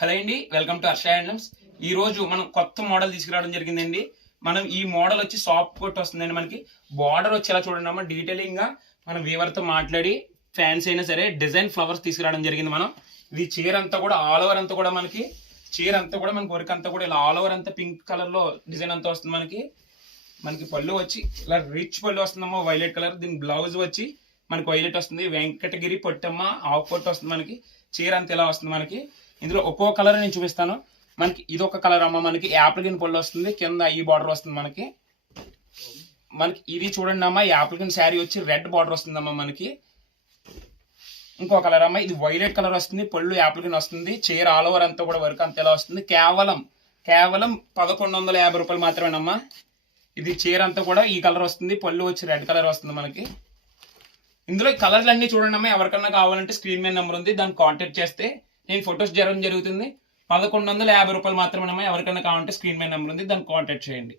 Hello అండి, welcome to Harsha handlooms. ఈ రోజు మనం కొత్త మోడల్ తీసుకురావడం జరిగిందండి. మనం ఈ మోడల్ వచ్చి సాఫ్ట్ కోట్ వస్తుందండి. మనకి బార్డర్ వచ్చి ఎలా చూడండి అమ్మా, డీటెయిలింగ్ గా మనం వీవర్ తో మాట్లాడి ఫ్యాన్స్ అయినా సరే డిజైన్ ఫ్లవర్స్ తీసుకురావడం జరిగింది. మనం ఇది చీర అంతా కూడా ఆల్ ఓవర్ అంతా కూడా మనకి చీర అంతా కూడా మనకి వర్క్ అంతా కూడా ఇలా ఆల్ ఓవర్ అంతా పింక్ కలర్ లో డిజైన్ అంతా వస్తుంది. మనకి పళ్ళు వచ్చి ఇలా రిచ్ పళ్ళు వస్తుందమ్మా, వైలెట్ కలర్. దీని బ్లౌజ్ వచ్చి మనకి వైలెట్ వస్తుంది, వెంకటగిరి పొట్టమ్మ ఆఫ్ పొట్టు వస్తుంది. మనకి చీర అంతా ఇలా వస్తుంది. మనకి ఇందులో ఒక్కో కలర్ నేను చూపిస్తాను. మనకి ఇది ఒక కలర్ అమ్మ, మనకి యాపిల్ గిన్ పళ్ళు వస్తుంది, కింద ఈ బార్డర్ వస్తుంది. మనకి ఇది చూడండి అమ్మ, యాపిల్ గిన్ శారీ వచ్చి రెడ్ బార్డర్ వస్తుందమ్మా. మనకి ఇంకో కలర్ అమ్మ, ఇది వైలెట్ కలర్ వస్తుంది, పళ్ళు యాపిల్ గిన్ వస్తుంది, చీర ఆల్ ఓవర్ అంతా కూడా వర్క్ అంతా ఎలా వస్తుంది. కేవలం 1150 రూపాయలు మాత్రమేనమ్మా. ఇది చీర అంతా కూడా ఈ కలర్ వస్తుంది, పళ్ళు వచ్చి రెడ్ కలర్ వస్తుంది. మనకి ఇందులో కలర్లు అన్ని చూడండి అమ్మా. ఎవరికన్నా కావాలంటే స్క్రీన్ మీద నెంబర్ ఉంది, దాన్ని కాంటాక్ట్ చేస్తే నేను ఫొటోస్ జరగడం జరుగుతుంది. 1150 రూపాయలు మాత్రమేనమ్మా. ఎవరికైనా కావాలంటే స్క్రీన్ మీద నెంబర్ ఉంది, దాన్ని కాంటాక్ట్ చేయండి.